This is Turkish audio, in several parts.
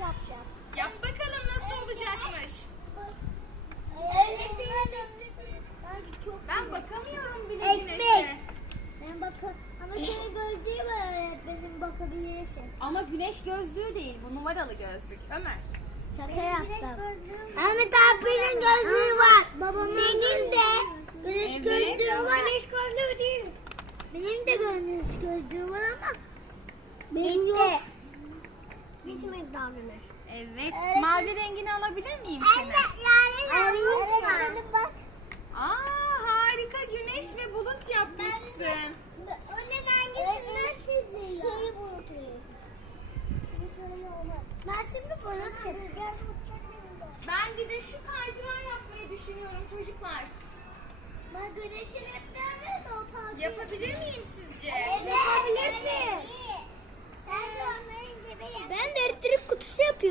Yapacağım. Yap bakalım nasıl Eşe. olacakmış. Eşe. Ben bakamıyorum bile güneşe. Ben bakıyorum. Ama senin gözlüğü var evet. benim bakabilirsin. Ama güneş gözlüğü değil bu numaralı gözlük Ömer. Şaka benim yaptım. Ama Tarpil'in gözlüğü var. Babamın Benim gözlüğü. de güneş gözlüğü var. Gözlüğü var. Ah. var. Güneş, e gözlüğü, de. var. E güneş var. gözlüğü değil. Benim de güneş gözlüğü var ama İnti. benim yok. Hı. Evet. evet. Mavi rengini alabilir miyim evet, sana? Evet. Lale lale. bak. Aa harika. Güneş ve bulut yapmışsın. Ben de. Onun hangisinden evet, çiziyor? Şeyi bulutuyum. Ben şimdi bulut yapıyorum. Ben bir de şu kaydıran yapmayı düşünüyorum çocuklar. Ben güneşin hep derdi de o kaldı. Yapabilir miyim sizce? Evet. Yapabilirsin. E evet.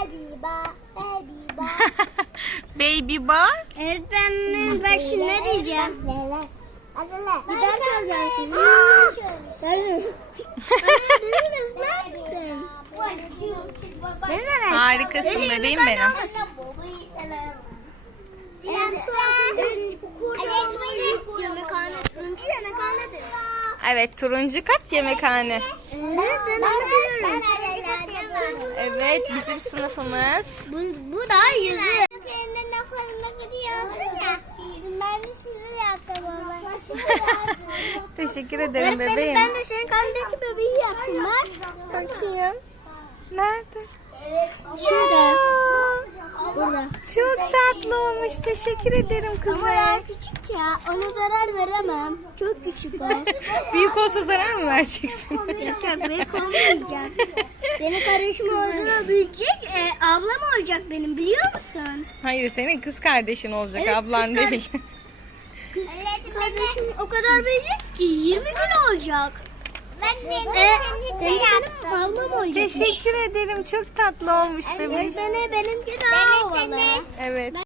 Baby ba, baby ba. baby ba. Erpem'in ne diyeceğim? Erden, Adana, Marika, bir ders alacaksın. Harikasın ne bebeğim değil benim. Değil Evet turuncu kat yemekhane. Evet, evet. Ne, ne? ben biliyorum. Evet bizim sınıfımız. Bu, bu da yüzü. Teşekkür ederim bebeğim. Ben de senin kandaki bebeği yaptım. Var. Bakayım. Nerede? Evet. Şurada. Eo! Çok tatlı olmuş. Teşekkür ederim kızım. Ama ben küçük ya. Ona zarar veremem. Çok küçük o. Büyük olsa zarar mı vereceksin? Yok ya. Büyük olmayacak. Beni karışma olduğuna büyüyecek. E, ablam olacak benim. Biliyor musun? Hayır. Senin kız kardeşin olacak. Evet, ablan kız değil. Kar kız kardeşim o kadar büyüyecek ki. 20 gün olacak. Ben ne? Ee, senin için yaptım. Teşekkür etmiş. ederim. Çok tatlı olmuş bebeğim. Benim benim benim benim benim benim